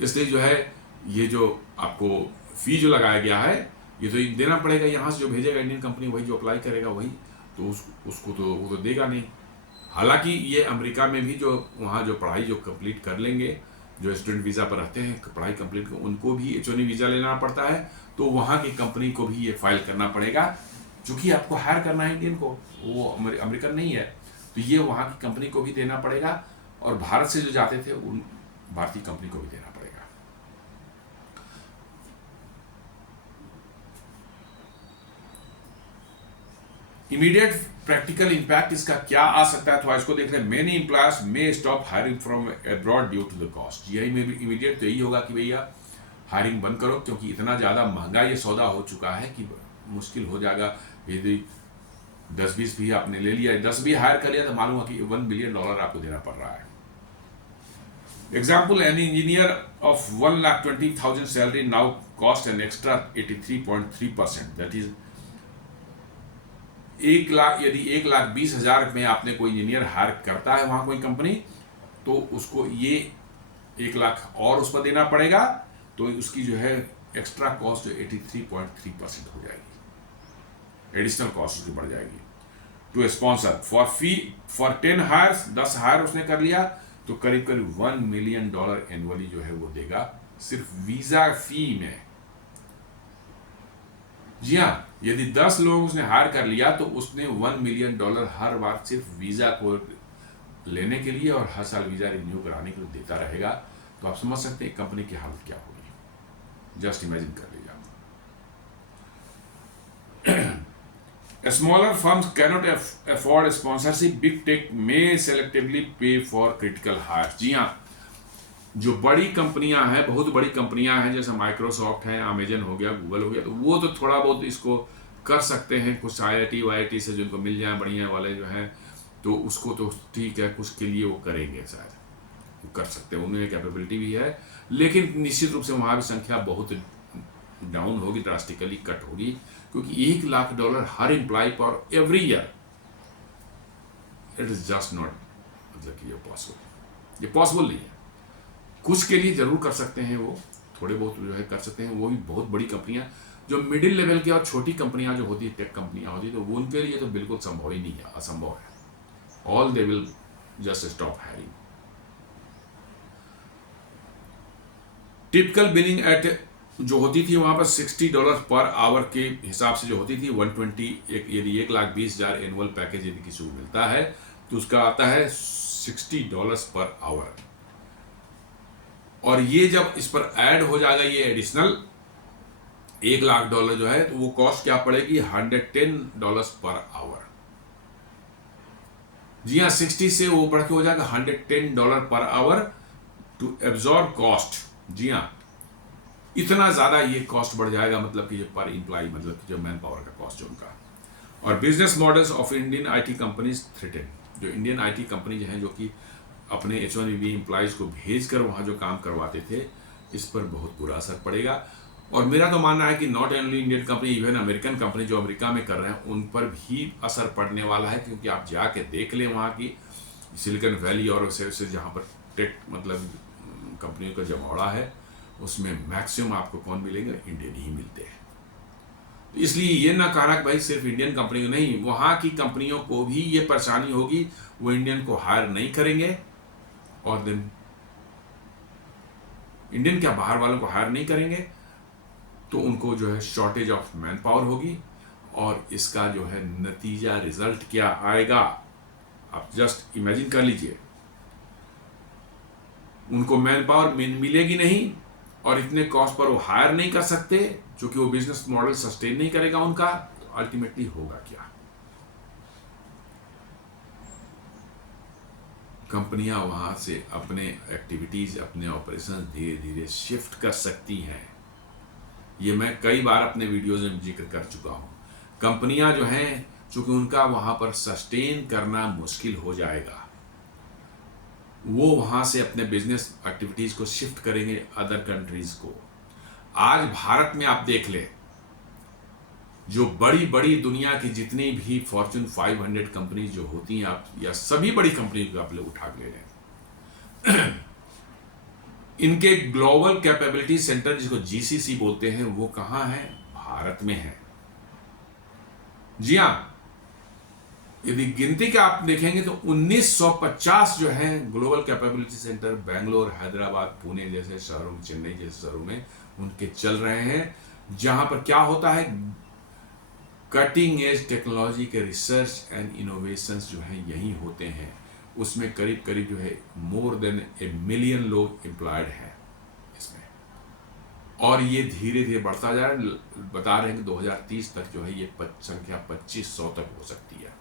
इसलिए जो है ये जो आपको फी जो लगाया गया है ये तो देना पड़ेगा। यहाँ से जो भेजेगा इंडियन कंपनी, वही जो अप्लाई करेगा वही, तो उसको तो वो तो देगा नहीं। हालांकि ये अमेरिका में भी जो वहाँ जो पढ़ाई जो कंप्लीट कर लेंगे, जो स्टूडेंट वीज़ा पर रहते हैं, पढ़ाई कंप्लीट कर, उनको भी H1B वीज़ा लेना पड़ता है। तो वहाँ की कंपनी को भी ये फाइल करना पड़ेगा, चूँकि आपको हायर करना है इंडियन को, वो अमेरिकन नहीं है, तो ये वहाँ की कंपनी को भी देना पड़ेगा। और भारत से जो जाते थे उन भारतीय कंपनी को भी देना पड़ेगा। इमीडिएट प्रैक्टिकल इम्पैक्ट इसका क्या आ सकता है, तो इसको देख रहे हैं। Many employers may stop hiring from abroad due to the cost. यही में भी इमीडिएट तो यही होगा कि भैया हायरिंग बंद करो, क्योंकि इतना ज़्यादा महंगा ये सौदा हो चुका है कि मुश्किल हो जाएगा। यदि 10-20 भी आपने ले लिया, 10 भी हायर कर लिया, तो मालूम है कि $1 बिलियन आपको देना पड़ रहा है। Example, an engineer of 1,20,000 salary now cost an extra 83.3%। That is 1 lakh, यदि 1,20,000 में आपने कोई इंजीनियर हायर करता है वहाँ कोई कंपनी, तो उसको ये 1 लाख और उस पर देना पड़ेगा, तो उसकी जो है एक्स्ट्रा कॉस्ट 83.3% हो जाएगी, एडिशनल कॉस्ट उसकी बढ़ जाएगी। To sponsor for 10 hires, 10 hire उसने कर लिया, तो करीब करीब $1 मिलियन एनुअली जो है वो देगा सिर्फ वीजा फी में। जी हाँ, यदि 10 लोग उसने हायर कर लिया तो उसने $1 मिलियन हर बार सिर्फ वीजा को लेने के लिए और हर साल वीजा रिन्यू कराने के लिए देता रहेगा। तो आप समझ सकते हैं कंपनी की हालत क्या होगी, जस्ट इमेजिन कर लीजिए आप। Smaller firms cannot afford sponsorship. Big tech may selectively pay for critical hires. जी हाँ, जो बड़ी कंपनियां हैं, बहुत बड़ी कंपनियां हैं, जैसे माइक्रोसॉफ्ट है, अमेजन हो गया, गूगल हो गया, तो वो तो थोड़ा बहुत इसको कर सकते हैं, कुछ आईआईटी वाईआईटी से जिनको मिल जाए बढ़िया वाले जो हैं, तो उसको तो ठीक है, कुछ के लिए वो करेंगे, शायद वो कर सकते हैं, उनमें कैपेबिलिटी भी है। लेकिन निश्चित रूप से वहाँ भी संख्या बहुत डाउन होगी, ड्रास्टिकली कट होगी, क्योंकि $1 लाख हर एम्प्लॉय पर every year, it is just not, मतलब कि ये पॉसिबल नहीं है। कुछ के लिए जरूर कर सकते हैं, वो थोड़े बहुत जो है कर सकते हैं, वो भी बहुत बड़ी कंपनियां, जो मिडिल लेवल की और छोटी कंपनियां जो होती है, टेक कंपनियां होती है, तो वो उनके लिए तो बिल्कुल संभव ही नहीं है, असंभव है। All they will just stop hiring. Typical billing at जो होती थी वहां पर $60 पर आवर के हिसाब से जो होती थी 120, यदि 1,20,000 एनुअल पैकेज यदि किसी को मिलता है तो उसका आता है $60 पर आवर। और ये जब इस पर ऐड हो जाएगा ये एडिशनल $1 लाख जो है, तो वो कॉस्ट क्या पड़ेगी, $110 पर आवर। जी हाँ, 60 से वो बढ़ के हो जाएगा $110 per hour to absorb cost. जी हाँ, इतना ज्यादा ये कॉस्ट बढ़ जाएगा, मतलब कि ये पर एम्प्लॉय, मतलब कि जो मैन पावर का कॉस्ट जो उनका। और business models of Indian IT companies threaten, जो इंडियन आईटी कंपनी जो है, जो कि अपने H1B एम्प्लॉयज को भेज कर वहाँ जो काम करवाते थे, इस पर बहुत बुरा असर पड़ेगा। और मेरा तो मानना है कि not only Indian company, even American company जो अमेरिका में कर रहे हैं, उन पर भी असर पड़ने वाला है। क्योंकि आप जाके देख लें वहाँ की सिलिकॉन वैली और उसे जहाँ पर टेक मतलब कंपनियों का जमावड़ा है, उसमें मैक्सिमम आपको कौन मिलेंगे, इंडियन ही मिलते हैं। तो इसलिए ये ना कहना कि भाई सिर्फ इंडियन कंपनी को नहीं, वहाँ की कंपनियों को भी ये परेशानी होगी, वो इंडियन को हायर नहीं करेंगे, और देन इंडियन क्या बाहर वालों को हायर नहीं करेंगे, तो उनको जो है शॉर्टेज ऑफ मैन पावर होगी। और इसका जो है नतीजा, रिजल्ट क्या आएगा, आप जस्ट इमेजिन कर लीजिए। उनको मैन पावर मिलेगी नहीं, और इतने कॉस्ट पर वो हायर नहीं कर सकते, क्योंकि वो बिजनेस मॉडल सस्टेन नहीं करेगा उनका, तो अल्टीमेटली होगा क्या, कंपनियां वहां से अपने एक्टिविटीज, अपने ऑपरेशन धीरे धीरे शिफ्ट कर सकती हैं। ये मैं कई बार अपने वीडियोज में जिक्र कर चुका हूं। कंपनियां जो हैं, चूंकि उनका वहां पर सस्टेन करना मुश्किल हो जाएगा, वो वहां से अपने बिजनेस एक्टिविटीज को शिफ्ट करेंगे अदर कंट्रीज को। आज भारत में आप देख ले, जो बड़ी बड़ी दुनिया की जितनी भी फॉर्च्यून 500 कंपनी जो होती हैं, आप या सभी बड़ी कंपनी को आप लोग उठा ले लें, इनके ग्लोबल कैपेबिलिटी सेंटर जिसको GCC बोलते हैं, वो कहां है, भारत में है। जी हां, यदि गिनती का आप देखेंगे तो 1950 जो है global capability centre Bangalore, Hyderabad, Pune जैसे शहरों में, चेन्नई जैसे शहरों में उनके चल रहे हैं, जहां पर क्या होता है, कटिंग एज टेक्नोलॉजी के रिसर्च एंड इनोवेशंस जो हैं यही होते हैं। उसमें करीब करीब जो है मोर देन 1 मिलियन लोग एम्प्लॉयड हैं इसमें, और ये धीरे धीरे बढ़ता जा रहा है। बता रहे हैं कि 2030 तक जो है ये संख्या 2500 तक हो सकती है,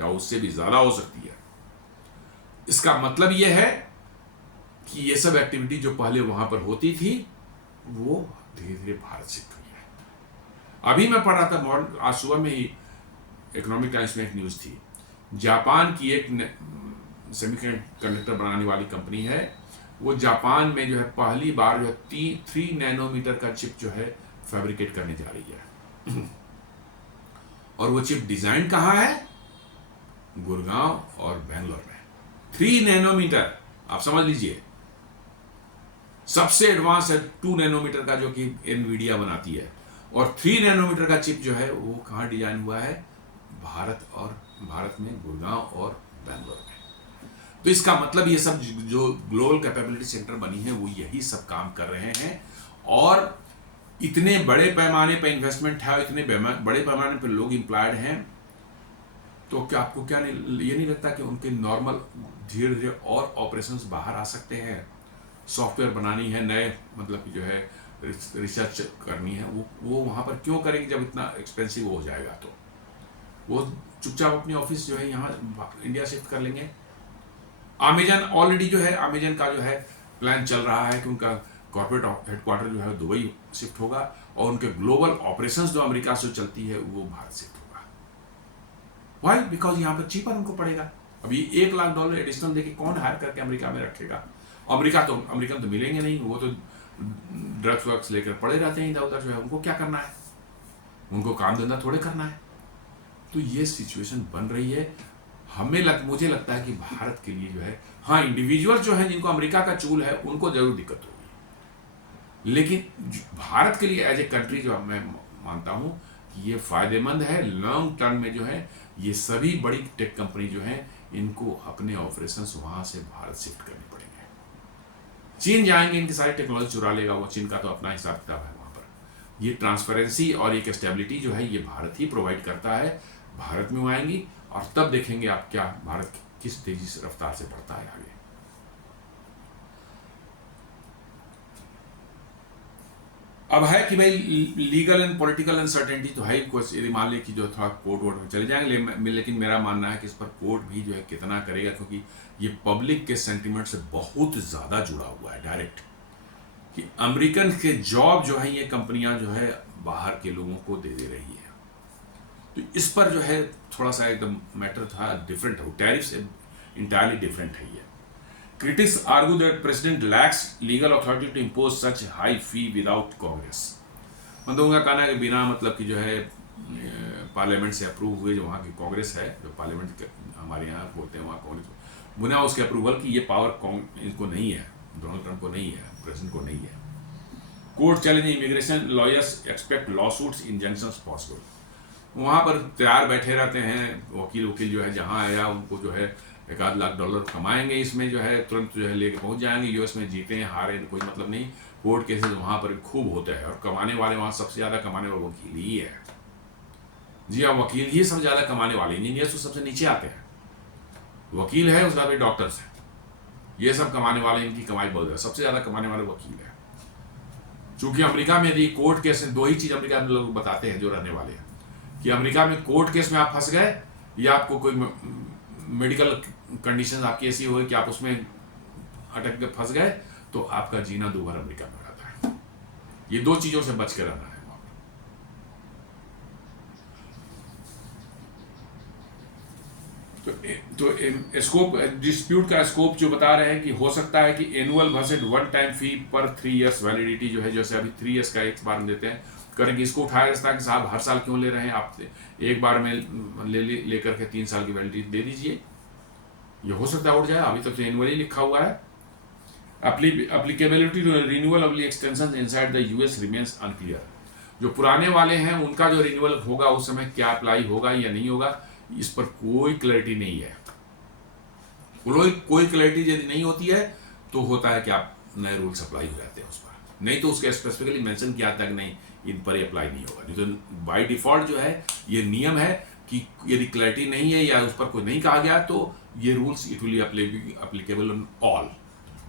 या उससे भी ज्यादा हो सकती है। इसका मतलब यह है कि ये सब एक्टिविटी जो पहले वहां पर होती थी, वो धीरे धीरे भारत शिफ्ट हुई है। अभी मैं पढ़ रहा था मॉडर्न, आज सुबह में ही इकोनॉमिक टाइम्स में एक न्यूज थी, जापान की एक सेमीकंडक्टर बनाने वाली कंपनी है, वो जापान में जो है पहली बार जो है 3 नैनोमीटर का चिप जो है फैब्रिकेट करने जा रही है। और वो चिप डिजाइन कहाँ है, गुड़गांव और बेंगलोर में। 3 नैनोमीटर, आप समझ लीजिए, सबसे एडवांस है 2 नैनोमीटर का जो कि एनवीडिया बनाती है, और 3 नैनोमीटर का चिप जो है वो कहाँ डिजाइन हुआ है, भारत में गुड़गांव और बेंगलोर में। तो इसका मतलब ये सब जो ग्लोबल कैपेबिलिटी सेंटर बनी है, वो यही सब काम कर रहे हैं। और इतने बड़े पैमाने पर इन्वेस्टमेंट है, इतने बड़े पैमाने पर लोग एम्प्लॉयड हैं, तो क्या आपको क्या नहीं, ये नहीं लगता कि उनके नॉर्मल धीरे धीरे और ऑपरेशंस बाहर आ सकते हैं, सॉफ्टवेयर बनानी है, नए मतलब जो है रिसर्च करनी है, वो वहाँ पर क्यों करेंगे जब इतना एक्सपेंसिव हो जाएगा। तो वो चुपचाप अपनी ऑफिस जो है यहाँ इंडिया शिफ्ट कर लेंगे। अमेजन ऑलरेडी जो है, अमेजन का जो है प्लान चल रहा है कि उनका कॉर्पोरेट हेडक्वार्टर जो है दुबई शिफ्ट होगा और उनके ग्लोबल ऑपरेशंस जो अमेरिका से चलती है वो भारत शिफ्ट होगा। वाई? बिकॉज यहाँ पर चीपर उनको पड़ेगा। अभी $1 लाख एडिशनल देके कौन हायर करके अमेरिका में रखेगा? अमेरिकन तो मिलेंगे नहीं, वो तो ड्रग्स वग्स लेकर पड़े रहते हैं इधर उधर जो है। उनको क्या करना है? उनको काम धंधा थोड़े करना है। तो ये सिचुएशन बन रही है। मुझे लगता है कि भारत के लिए जो है, हाँ इंडिविजुअल जो है जिनको अमेरिका का चूल है उनको जरूर दिक्कत होगी, लेकिन भारत के लिए एज ए कंट्री जो मैं मानता हूं कि ये फायदेमंद है। लॉन्ग टर्म में जो है ये सभी बड़ी टेक कंपनी जो है इनको अपने ऑपरेशंस वहां से भारत शिफ्ट करने पड़ेंगे। चीन जाएंगे, इनकी सारी टेक्नोलॉजी चुरा लेगा वो। चीन का तो अपना हिसाब किताब है वहां पर। ये ट्रांसपेरेंसी और एक स्टेबिलिटी जो है ये भारत ही प्रोवाइड करता है। भारत में वो आएंगी और तब देखेंगे आप क्या भारत किस तेजी से रफ्तार से बढ़ता है आगे। अब है कि भाई लीगल एंड पॉलिटिकल अनसर्टेनिटी तो है ही। यदि मान ले कि जो थोड़ा कोर्ट वोट में चले जाएंगे, लेकिन मेरा मानना है कि इस पर कोर्ट भी जो है कितना करेगा, क्योंकि ये पब्लिक के सेंटिमेंट से बहुत ज़्यादा जुड़ा हुआ है डायरेक्ट, कि अमेरिकन के जॉब जो है ये कंपनियां जो है बाहर के लोगों को दे रही है। तो इस पर जो है थोड़ा सा एकदम मैटर था डिफरेंट है। टैरिफ्स इंटायरली डिफरेंट है ये। Critics argue that President lacks legal authority to impose such high fee without Congress। मतलब उनका कहना है कि बिना मतलब कि जो है पार्लियामेंट से अप्रूव हुए, जो वहाँ की कांग्रेस है, जो पार्लियामेंट हमारे यहाँ बोलते हैं वहाँ कांग्रेस, बिना उसके अप्रूवल की ये पावर इनको नहीं है, डोनाल्ड ट्रंप को नहीं है, प्रेसिडेंट को नहीं है। Court challenge immigration lawyers expect lawsuits injunctions possible. वहाँ पर तैयार बैठे रहते हैं वकील जो है, जहाँ आया उनको जो है $1 लाख कमाएंगे, इसमें जो है तुरंत जो है लेके पहुंच जाएंगे। यूएस में जीते हैं हारे कोई मतलब नहीं। कोर्ट केसेस वहाँ पर खूब होते हैं और कमाने वाले वहाँ सबसे ज़्यादा कमाने वाले वकील ही है। जी हाँ, वकील ही सबसे ज़्यादा कमाने वाले। इंजीनियर्स तो सबसे नीचे आते हैं, वकील है उसके बाद डॉक्टर्स है, ये सब कमाने वाले, इनकी कमाई बहुत है। सबसे ज़्यादा कमाने वाले वकील है। चूँकि अमेरिका में यदि कोर्ट केस, दो ही चीज़ अमेरिका में लोग बताते हैं जो रहने वाले हैं, कि अमेरिका में कोर्ट केस में आप फंस गए या आपको कोई मेडिकल कंडीशन आपकी ऐसी हो कि आप उसमें अटक के फंस गए, तो आपका जीना दोबारा अमेरिका में हो जाता है। ये दो चीजों से बच के रहना है। तो स्कोप, डिस्प्यूट का स्कोप जो बता रहे हैं कि हो सकता है कि annual versus one time fee पर 3 इयर्स वैलिडिटी जो है, जैसे अभी 3 इयर्स का एक बार में देते हैं, करेंगे। इसको उठाया जाता है कि साहब हर साल क्यों ले रहे हैं आप, एक बार में लेकर के 3 साल की वैलिडिटी दे दीजिए। ये हो सकता है उठ जाए। अभी तक तो एनुअली लिखा हुआ है। Applicability to renewal of extension inside the US remains unclear. जो पुराने वाले हैं उनका जो रिन्यूअल होगा उस समय क्या अप्लाई होगा या नहीं होगा, इस पर कोई क्लैरिटी नहीं है। कोई क्लैरिटी यदि नहीं होती है तो होता है कि आप नए रूल्स अप्लाई हो जाते हैं उस पर, नहीं तो उसके स्पेसिफिकली मेंशन किया था कि नहीं इन पर ही अप्लाई नहीं होगा। नहीं तो बाय डिफॉल्ट जो है ये नियम है कि यदि क्लैरिटी नहीं है या उस पर कोई नहीं कहा गया तो ये rules it will applicable on all.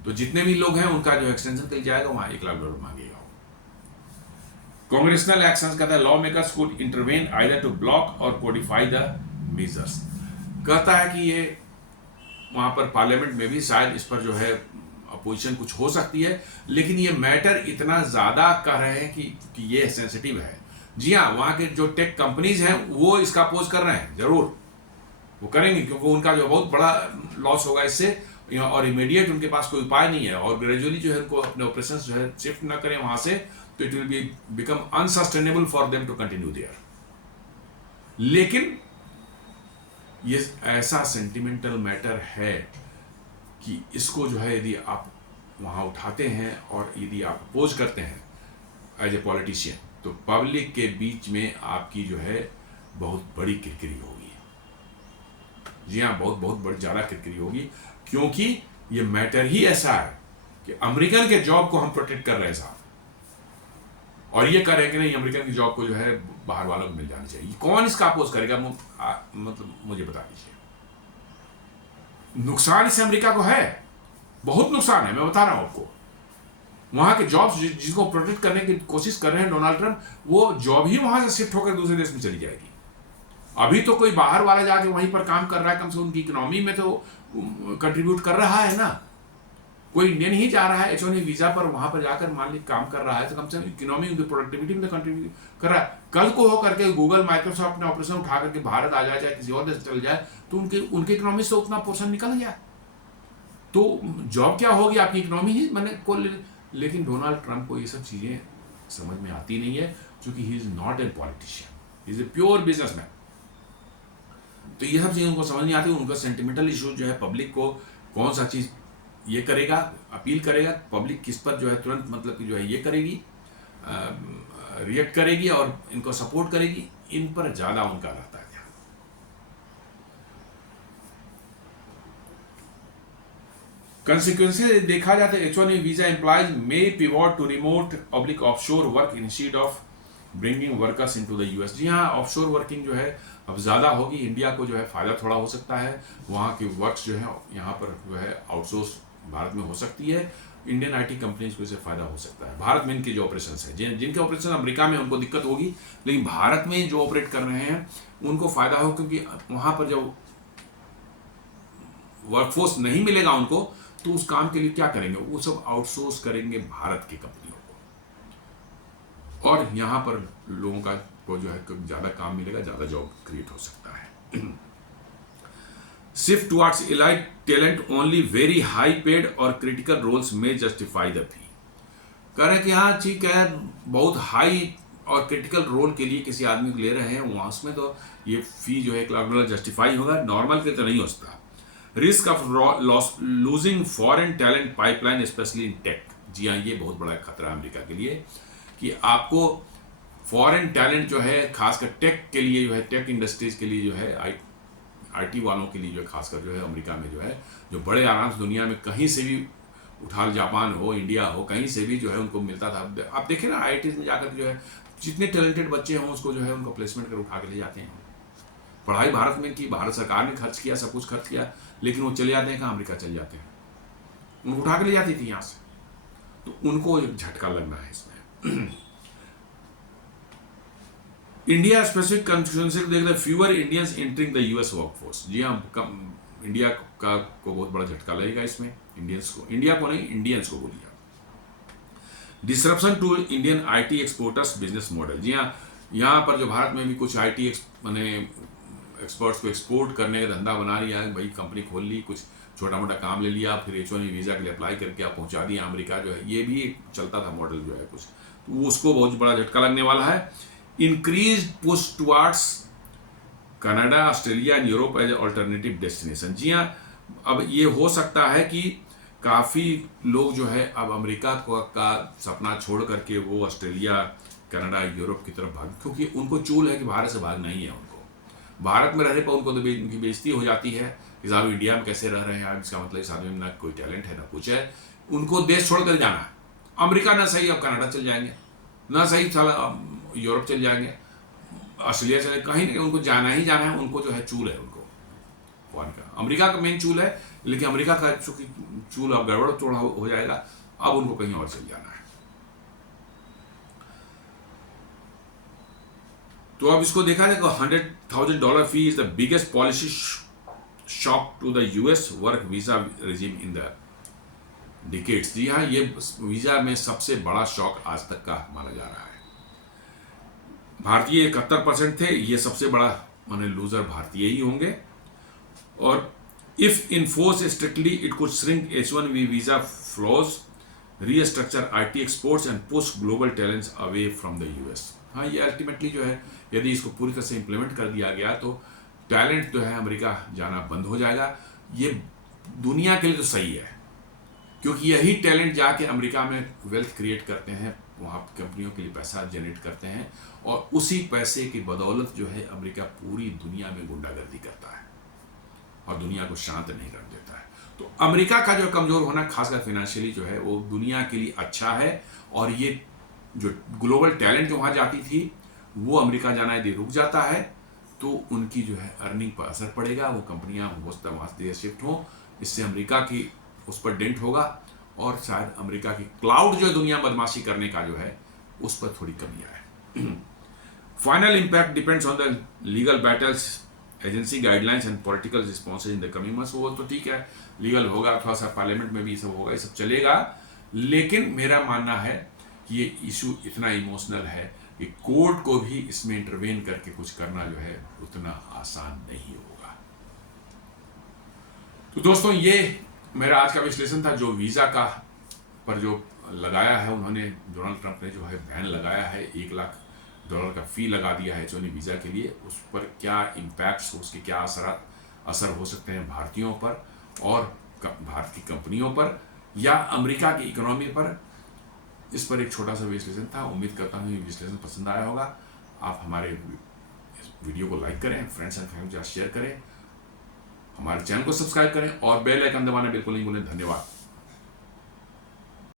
तो जितने भी लोग हैं उनका जो एक्सटेंशन कर जाएगा वहां $1 लाख मांगेगा। कांग्रेसनल एक्शंस कहता है lawmakers could intervene either to block और कोडिफाई द मेजर्स। कहता है कि ये वहां पर पार्लियामेंट में भी शायद इस पर जो है अपोजिशन कुछ हो सकती है, लेकिन ये मैटर इतना ज्यादा कर रहे हैं कि ये सेंसिटिव है। जी हाँ, वहां के जो टेक कंपनीज हैं वो इसका अपोज कर रहे हैं, जरूर वो करेंगे, क्योंकि उनका जो बहुत बड़ा लॉस होगा इससे, और इमीडिएट उनके पास कोई उपाय नहीं है, और ग्रेजुअली जो है उनको अपने ऑपरेशन जो है शिफ्ट ना करें वहां से, तो it will be become unsustainable for them to continue there. लेकिन ये ऐसा सेंटिमेंटल मैटर है कि इसको जो है यदि आप वहां उठाते हैं और यदि आप अपोज करते हैं एज ए पॉलिटिशियन, तो पब्लिक के बीच में आपकी जो है बहुत बड़ी किरकिरी होगी। जी हाँ, बहुत बड़ी ज़्यादा किरकिरी होगी, क्योंकि ये मैटर ही ऐसा है कि अमेरिकन के जॉब को हम प्रोटेक्ट कर रहे हैं साहब, और ये कह रहे हैं कि नहीं अमेरिकन की जॉब को जो है बाहर वालों को मिल जानी चाहिए। कौन इसका अपोज करेगा? मतलब मुझे बता दीजिए। नुकसान इससे अमेरिका को है, बहुत नुकसान है, मैं बता रहा हूं आपको। वहां के जॉब्स जिसको प्रोटेक्ट करने की कोशिश कर रहे हैं डोनाल्ड ट्रंप, वो जॉब ही वहां से शिफ्ट होकर दूसरे देश में चली जाएगी। अभी तो कोई बाहर वाला जाके वहीं पर काम कर रहा है, कम से कम उनकी इकोनॉमी में तो कंट्रीब्यूट कर रहा है ना। कोई इंडियन ही जा रहा है H1B वीजा पर, वहां पर जाकर मान ली काम कर रहा है, तो कम से कम इकोनॉमी, उनकी प्रोडक्टिविटी में तो कंट्रीब्यूट कर रहा है। कल को हो करके गूगल माइक्रोसॉफ्ट ने ऑपरेशन उठा करके भारत आ जाए, चाहे किसी और देश चल जाए, तो उनके इकोनॉमी से उतना पोर्शन निकल गया, तो जॉब क्या होगी, आपकी इकोनॉमी ही मैंने को। लेकिन डोनाल्ड ट्रंप को ये सब चीजें समझ में आती नहीं है, क्योंकि he is not a politician, he is a pure businessman. तो ये सब चीजें उनको समझ नहीं आती। उनका सेंटिमेंटल इशू जो है, पब्लिक को कौन सा चीज ये करेगा, अपील करेगा, पब्लिक किस पर जो है तुरंत मतलब कि जो है ये करेगी, रिएक्ट करेगी और इनको सपोर्ट करेगी, इन पर ज्यादा उनका रहता है। कंसिक्वेंसेस देखा जाता है, H1B visa employers may pivot to remote public offshore work instead of bringing workers into the US. जी हाँ, ऑफशोर वर्किंग जो है अब ज़्यादा होगी, इंडिया को जो है फ़ायदा थोड़ा हो सकता है, वहाँ की वर्क्स जो है यहाँ पर जो है आउटसोर्स भारत में हो सकती है, इंडियन आईटी कंपनीज को इससे फ़ायदा हो सकता है। भारत में इनके जो ऑपरेशन है, जिनके ऑपरेशन अमेरिका में उनको दिक्कत होगी, लेकिन भारत में जो ऑपरेट कर रहे हैं उनको फ़ायदा हो, क्योंकि वहाँ पर जब वर्कफोर्स नहीं मिलेगा उनको, तो उस काम के लिए क्या करेंगे, वो सब आउटसोर्स करेंगे भारत की कंपनियों को, और यहाँ पर लोगों का को जो है ज़्यादा काम मिलेगा, ज़्यादा जॉब क्रिएट हो सकता है। Shift towards elite talent only very high paid और क्रिटिकल रोल्स में जस्टिफाई द फी। कह रहे हैं कि हाँ ठीक है, बहुत हाई और क्रिटिकल रोल के लिए किसी आदमी को ले रहे हैं, वहाँ उसमें तो ये फी जो है $1 जस्टिफाई होगा, नॉर्मल के तो नहीं हो सकता। Risk of losing foreign talent pipeline especially in tech. जी हाँ, ये बहुत बड़ा खतरा है अमेरिका के लिए, कि आपको फॉरेन टैलेंट जो है खासकर टेक के लिए जो है, टेक इंडस्ट्रीज के लिए जो है, आईटी वालों के लिए जो है खासकर जो है अमेरिका में जो है, जो बड़े आराम से दुनिया में कहीं से भी उठा, जापान हो, इंडिया हो, कहीं से भी जो है उनको मिलता था। आप देखें ना, आईआईटीज में जाकर जो है जितने टैलेंटेड बच्चे हों उसको जो है उनको प्लेसमेंट कर उठा के ले जाते हैं। पढ़ाई भारत में की, भारत सरकार ने खर्च किया, सब कुछ खर्च किया, लेकिन वो चले जाते हैं कहाँ, अमेरिका चले जाते हैं, उनको उठा के ले जाती थी यहाँ से। तो उनको एक झटका लगना है इसमें। इंडिया स्पेसिफिक कंसिक्वेंसेस देख रहे, fewer Indians entering the US workforce. जी हाँ, इंडिया का को बहुत बड़ा झटका लगेगा इसमें, इंडियंस को, इंडिया को नहीं, इंडियंस को बोलिए। Disruption to Indian IT exporters business model. जी हाँ, यहाँ पर जो भारत में भी कुछ आईटी माने एक्सपर्ट्स को एक्सपोर्ट करने का धंधा बना लिया है, भाई कंपनी खोल ली, कुछ छोटा मोटा काम ले लिया, फिर H1B वीज़ा के लिए अप्लाई करके आप पहुँचा दिया अमेरिका, जो है ये भी चलता था मॉडल जो है कुछ, तो उसको बहुत बड़ा झटका लगने वाला है। Increase push towards Canada, Australia and Europe as alternative destination. जी हाँ, अब ये हो सकता है कि काफ़ी लोग जो है अब अमेरिका का सपना छोड़ करके वो ऑस्ट्रेलिया, कनाडा, यूरोप की तरफ भाग, क्योंकि उनको चूल है कि भारत से भागना ही है उनको। भारत में रहने पर उनको तो उनकी बेइज्जती हो जाती है कि साहब इंडिया में कैसे रह रहे हैं आप, इसका मतलब इस आदमी में ना कोई टैलेंट है ना कुछ है, उनको देश छोड़ कर जाना है। अमेरिका ना सही अब कनाडा चल जाएंगे, ना सही साला यूरोप चल जाएंगे, ऑस्ट्रेलिया चले, कहीं ना उनको जाना ही जाना है, उनको जो है चूल है उनको फॉरन का। अमेरिका का मेन चूल है, लेकिन अमेरिका का चूंकि चूल अब गड़बड़ चोड़ा हो जाएगा, अब उनको कहीं और चल जाना है। तो अब इसको देखा जाए तो $100,000 fee is the biggest policy shock to the US work visa regime in the decades. जी हाँ, ये वीजा में सबसे बड़ा शॉक आज तक का माना जा रहा है। भारतीय 71% थे, ये सबसे बड़ा माने लूजर भारतीय ही होंगे। और if enforce strictly it could shrink H1B visa flaws, restructure IT exports and push global talents away from the US. हाँ, ये अल्टीमेटली जो है यदि इसको पूरी तरह से इम्प्लीमेंट कर दिया गया तो टैलेंट जो है अमेरिका जाना बंद हो जाएगा। ये दुनिया के लिए तो सही है, क्योंकि यही टैलेंट जाके अमेरिका में वेल्थ क्रिएट करते हैं, वहाँ कंपनियों के लिए पैसा जनरेट करते हैं, और उसी पैसे की बदौलत जो है अमेरिका पूरी दुनिया में गुंडागर्दी करता है और दुनिया को शांत नहीं कर देता है। तो अमेरिका का जो कमज़ोर होना खासकर फाइनेंशियली जो है वो दुनिया के लिए अच्छा है। और ये जो ग्लोबल टैलेंट जो वहाँ जाती थी वो अमेरिका जाना यदि रुक जाता है तो उनकी जो है अर्निंग पर असर पड़ेगा, वो कंपनियाँ वहाँ से शिफ्ट हों, इससे अमेरिका की उस पर डेंट होगा, और शायद अमेरिका की क्लाउड जो है दुनिया बदमाशी करने का जो है उस पर थोड़ी कमी आए। Final impact depends on the legal battles, agency guidelines and political responses in the coming months. वो तो ठीक है, लीगल होगा, थोड़ा सा पार्लियामेंट में भी ये सब होगा, ये सब चलेगा। लेकिन मेरा मानना है कि ये इशू इतना इमोशनल है कि कोर्ट को भी इसमें इंटरवेन करके कुछ करना जो है उतना आसान नहीं होगा। तो दोस्तों, ये मेरा आज का विश्लेषण था। जो वीज़ा का पर जो लगाया है उन्होंने, डोनाल्ड ट्रंप ने जो है बैन लगाया है, $1 लाख का फी लगा दिया है H1B वीज़ा के लिए। उस पर क्या इम्पैक्ट्स, उसके क्या असर हो सकते हैं भारतीयों पर और भारत की कंपनियों पर या अमेरिका की इकोनॉमी पर, इस पर एक छोटा सा विश्लेषण था। उम्मीद करता हूँ ये विश्लेषण पसंद आया होगा। आप हमारे वीडियो को लाइक करें, फ्रेंड्स एंड फैमिली के साथ शेयर करें, हमारे चैनल को सब्सक्राइब करें और बेल आइकन दबाना बिल्कुल नहीं भूलें। धन्यवाद।